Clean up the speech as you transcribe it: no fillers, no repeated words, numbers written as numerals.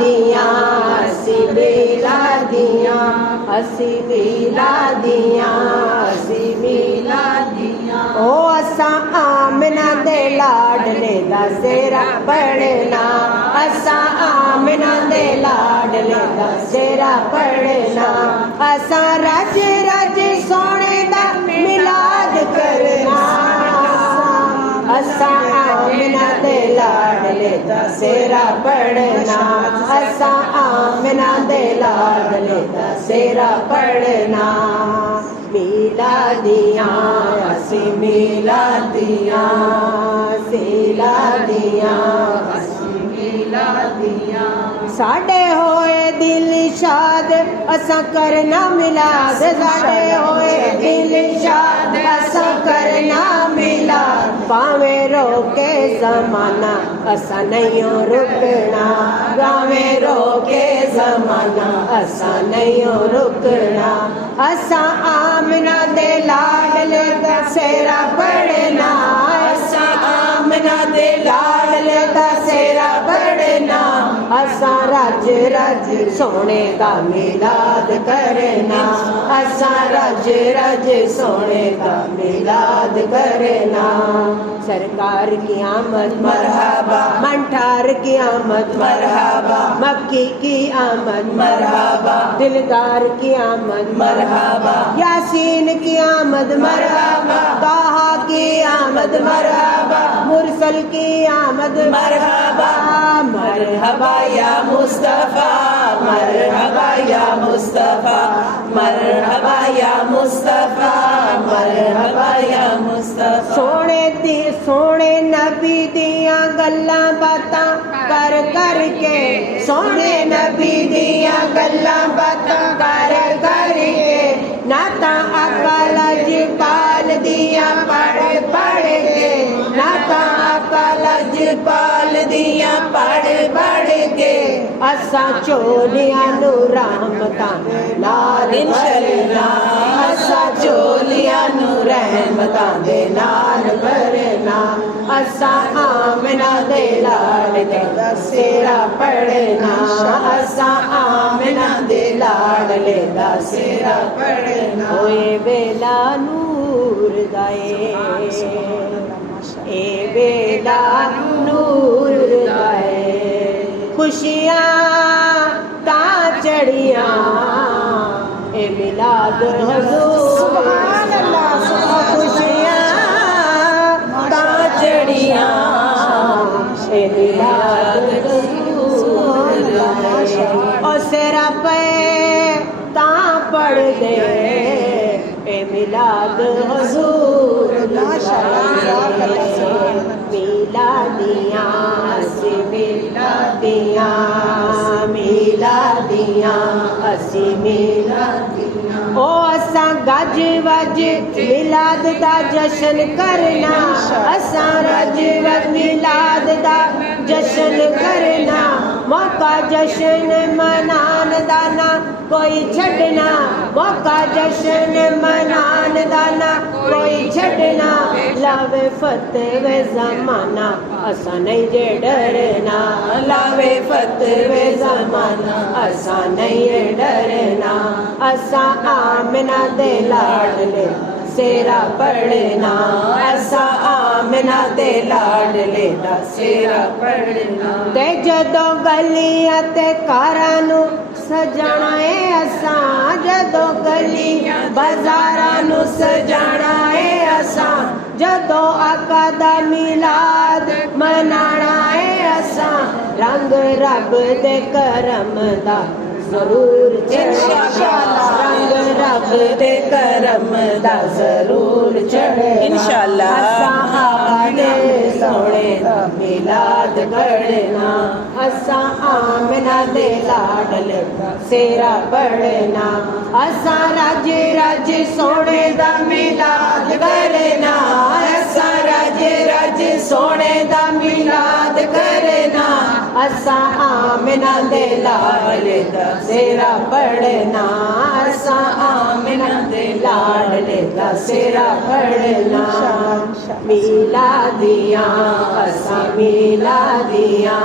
दियां असी मिलादियां असी मिलादियां असी मिलादियां ओ असा आमना दे लाडले दा सेरा पढ़ना असा आमना दे लाडले दा सेरा पढ़ना असा रज रज सोने दा मिलाद करना असा आमना दे लाडले दा सेरा पढ़ना असा आमना दे लाडले दा सेरा पढ़ना मिलादियां असी मिलादियां सिलादियां असी मिलादियां साडे होए दिल शाद असा करना मिलाद साडे होए दिल शाद असा करना मिलाद पावे रोके जमाना असा नहीं रुकना गावे रोके जमाना असा नहीं रुकना असा आमना दे लाडले दा सेरा पढ़ना असा आमना दे लाडले दा सेरा पढ़ना असा रज रज सोने दा मिलाद करना असा रज रज सोने दा मिलाद करना सरकार की आमद मरहबा मंठार की आमद मरहबा मक्की की आमद मरहबा दिलदार की आमद मरहबा यासीन की आमद मरहबा ताहा की आमद मरहबा मुरसल की आमद मरहबा मरहबा या मुस्तफा मरहबा या मुस्तफा मरहबा या मुस्तफा मरहबा या मुस्तफा सोने नबी दियां गल्लां बातां कर कर के सोने नबी दियां गल्लां बातां कर कर के नाता आका लजपाल दियां पढ़ पढ़ के नाता आका लजपाल दियां पढ़ पढ़ के असा चोलियां नू रहमतां नाल भरना असा चोलियां नू रहमतां दे नाल भरना असा आमना दे लाडले दा सेरा पढ़ना असा आमना दे लाडले दा सेरा पढ़ना ओए बेला नूर दाए ए बेला नूर दाए खुशियां ता चढ़ियां ए मिलाद हुजूर सुभान अल्लाह खुशियां ता चढ़ियां ए मिलाद हुजूर ओ सेरा पे ता पढ़ दे ए मिलाद हुजूर मिलादियां असी मिलादियां मिलादियां असी मिलादियां ओ असा गज वज मिलाद दा जश्न करना असा रज वज मिलाद दा जश्न करना मौका जश्न मनान दा ना कोई छड़ना मौका जश्न मनान दा ना कोई छड़ना लावे फतवे जमाना असा नहीं जे डरना लावे फतवे जमाना असा नहीं डरना असा आमना दे लाडले सेरा पढ़ना असा आमना दे लाडले दा सेरा पढ़ना ते जदों गलियां ते कारां नू सजाना है असा जदों गलियां बाजारां नू सजाना है असा जदों आका दा मिलाद मनाना है असा रंग रब दे करम दा जरूर इंशाअल्लाह रंग रब दे करम दा जरूर चढ़े इंशाअल्लाह असा आने सोने दा मिलाद पढ़ना असा आमना दे लाडले दा सेरा पढ़ना असा रज रज सोने दा मिलाद करना असा रज रज सोने दा मिलाद करना असा आमना दे लाडले दा सेरा पढ़ना असा आमना दे लाडले दा सेरा पढ़ना मिलादियां असा मिलादियां।